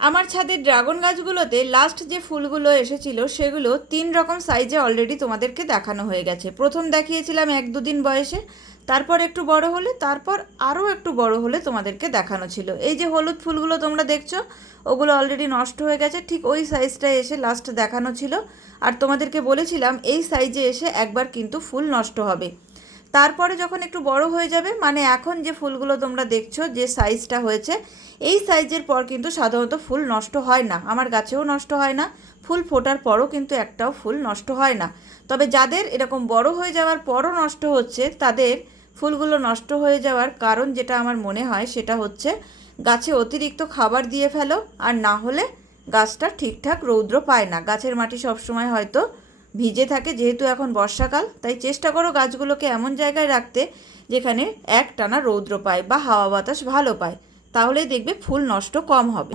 আমার ছাদের ড্রাগন গাছগুলোতে লাস্ট যে ফুলগুলো এসেছিল সেগুলো 3 রকম সাইজে অলরেডি তোমাদেরকে দেখানো হয়ে গেছে। প্রথম দেখিয়েছিলাম 1-2 দিন বয়সে, তারপর একটু বড় হলে, তারপর আরও একটু বড় হলে তোমাদেরকে দেখানো ছিল। এই যে হলুদ ফুলগুলো তোমরা দেখছো, ওগুলো অলরেডি নষ্ট হয়ে গেছে। ঠিক ওই সাইজটায় এসে লাস্ট দেখানো ছিল, আর তোমাদেরকে বলেছিলাম এই সাইজে এসে একবার কিন্তু ফুল নষ্ট হবে। তারপরে যখন একটু বড় হয়ে যাবে, মানে এখন যে ফুলগুলো তোমরা দেখছো যে সাইজটা হয়েছে, এই সাইজের পর কিন্তু সাধারণত ফুল নষ্ট হয় না, আমার গাছেও নষ্ট হয় না। ফুল ফোটার পরও কিন্তু একটাও ফুল নষ্ট হয় না। তবে যাদের এরকম বড় হয়ে যাওয়ার পরও নষ্ট হচ্ছে, তাদের ফুলগুলো নষ্ট হয়ে যাওয়ার কারণ যেটা আমার মনে হয় সেটা হচ্ছে গাছে অতিরিক্ত খাবার দিয়ে ফেলো, আর না হলে গাছটা ঠিকঠাক রৌদ্র পায় না। গাছের মাটি সবসময় হয়তো ভিজে থাকে, যেহেতু এখন বর্ষাকাল, তাই চেষ্টা করো গাছগুলোকে এমন জায়গায় রাখতে যেখানে একটানা রৌদ্র পায় বা হাওয়া বাতাস ভালো পায়, তাহলেই দেখবে ফুল নষ্ট কম হবে।